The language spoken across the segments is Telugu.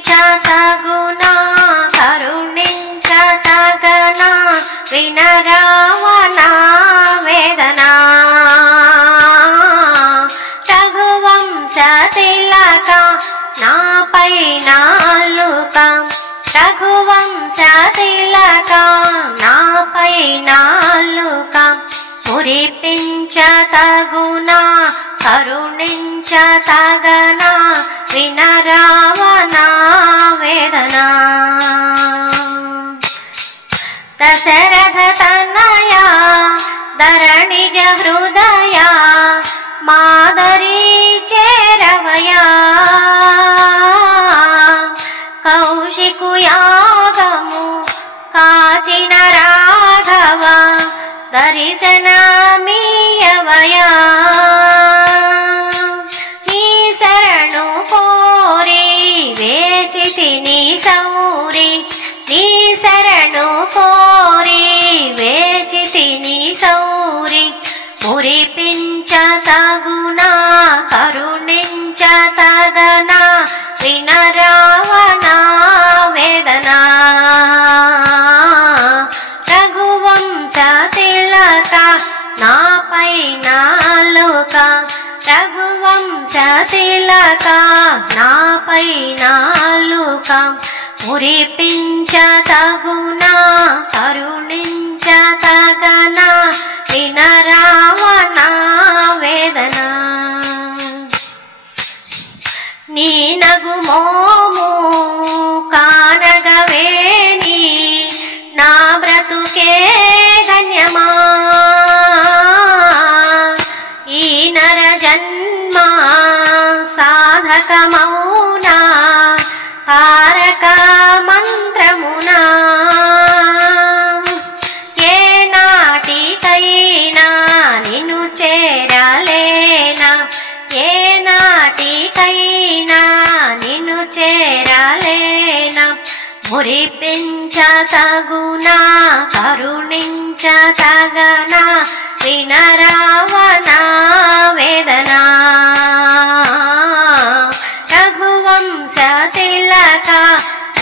మురిపించతగునా కరుణించతగనా వినరావనా వేదన రఘువంశ తిలక నాపై నాలుక రఘువంశ తిలక నాపై నాలుక మురిపించతగునా కరుణించతగనా వినరావనా వేదన దశరథ తనయా ధరణిజ హృదయ మాదరీ చేరవయా కౌశికు యాగము కాచిన రాఘవ దర్శనమీయవయా నీ శరణు కోరి వేచితిని సౌరి నీ శరణు కోరి వేచితిని సౌరి మురిపించతగునా కరుణించతగనా వినరావనా వేదన రఘువంశ తిలక నాపై నాలుక రఘువంశ తిలక నాపై నాలుక మురిపించతగునా కరుణించతగనా వినరావనా వేదన నీ నగుమోము కానగవేని నా బ్రతుకే ధన్యమా ఈ నర జన్మ సాధకమౌనా తారక మంత్రమునా ఏ నాటికైనా నిన్ను చేరలేనా ఏ నాటికైనా నిన్ను చేరలేనా మురిపించతగునా కరుణించతగనా వినరావనా వేదన రఘువంశ తిలక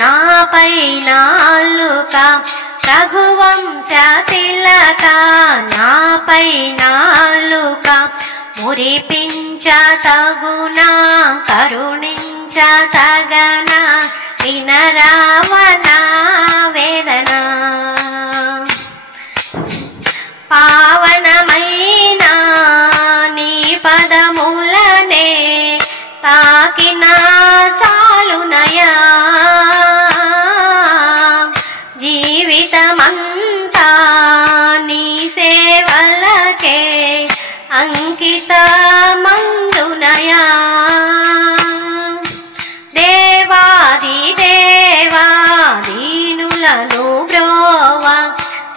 నాపై నాలుక రఘువంశ తిలక నాపై నాలుక మురిపించతగునా కరుణించతగనా వినరావనా వేదన పావనమైన నీ పదములనే తాకిన చాలునయా జీవితమంతా నీ సేవలకే అంకితమందునయా దేవాది దేవా దీనులను బ్రోవా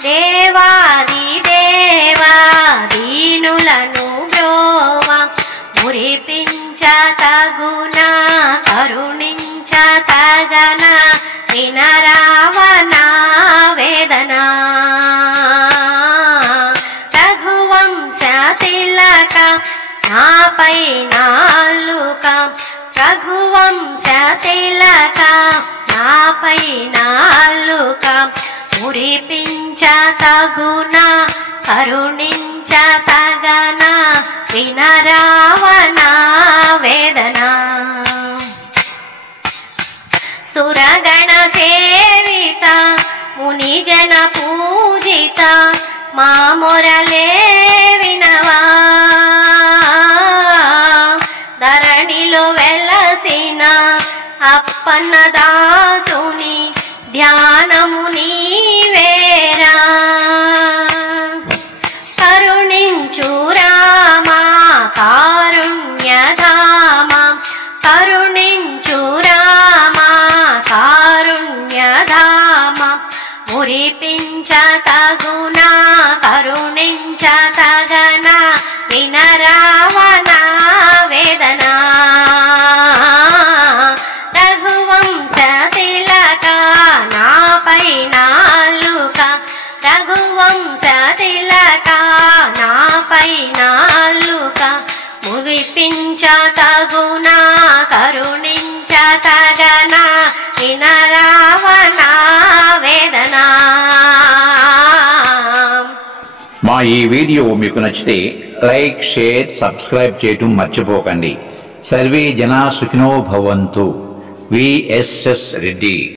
దేవాది దేవా దీనులను బ్రోవా మురిపించతగునా కరుణించతగనా వినరావనా వేదన రఘువంశ తిలక నాపై నాలుక రఘువంశ తిలక నాపై నాలుక మురిపించతగునా కరుణించతగనా వినరావనా వేదన సురగణ సేవిత మునిజన పూజిత మా మొరలే వినవా ధరణిలో వెలసిన అప్పన్న దాసుని ధ్యానము నీవేరా కరుణించు రామా కారుణ్యధామ కరుణించు రామా కారుణ్యధామ మురిపించతగునా కరుణించతగనా వినరావనా వేదన రఘువంశ తిలక నాపై నాలుక రఘువంశ మా ఈ వీడియో మీకు నచ్చితే లైక్, షేర్, సబ్స్క్రైబ్ చేయటం మర్చిపోకండి. సర్వే జనా సుఖినో భవంతు. విఎస్ఎస్ రెడ్డి.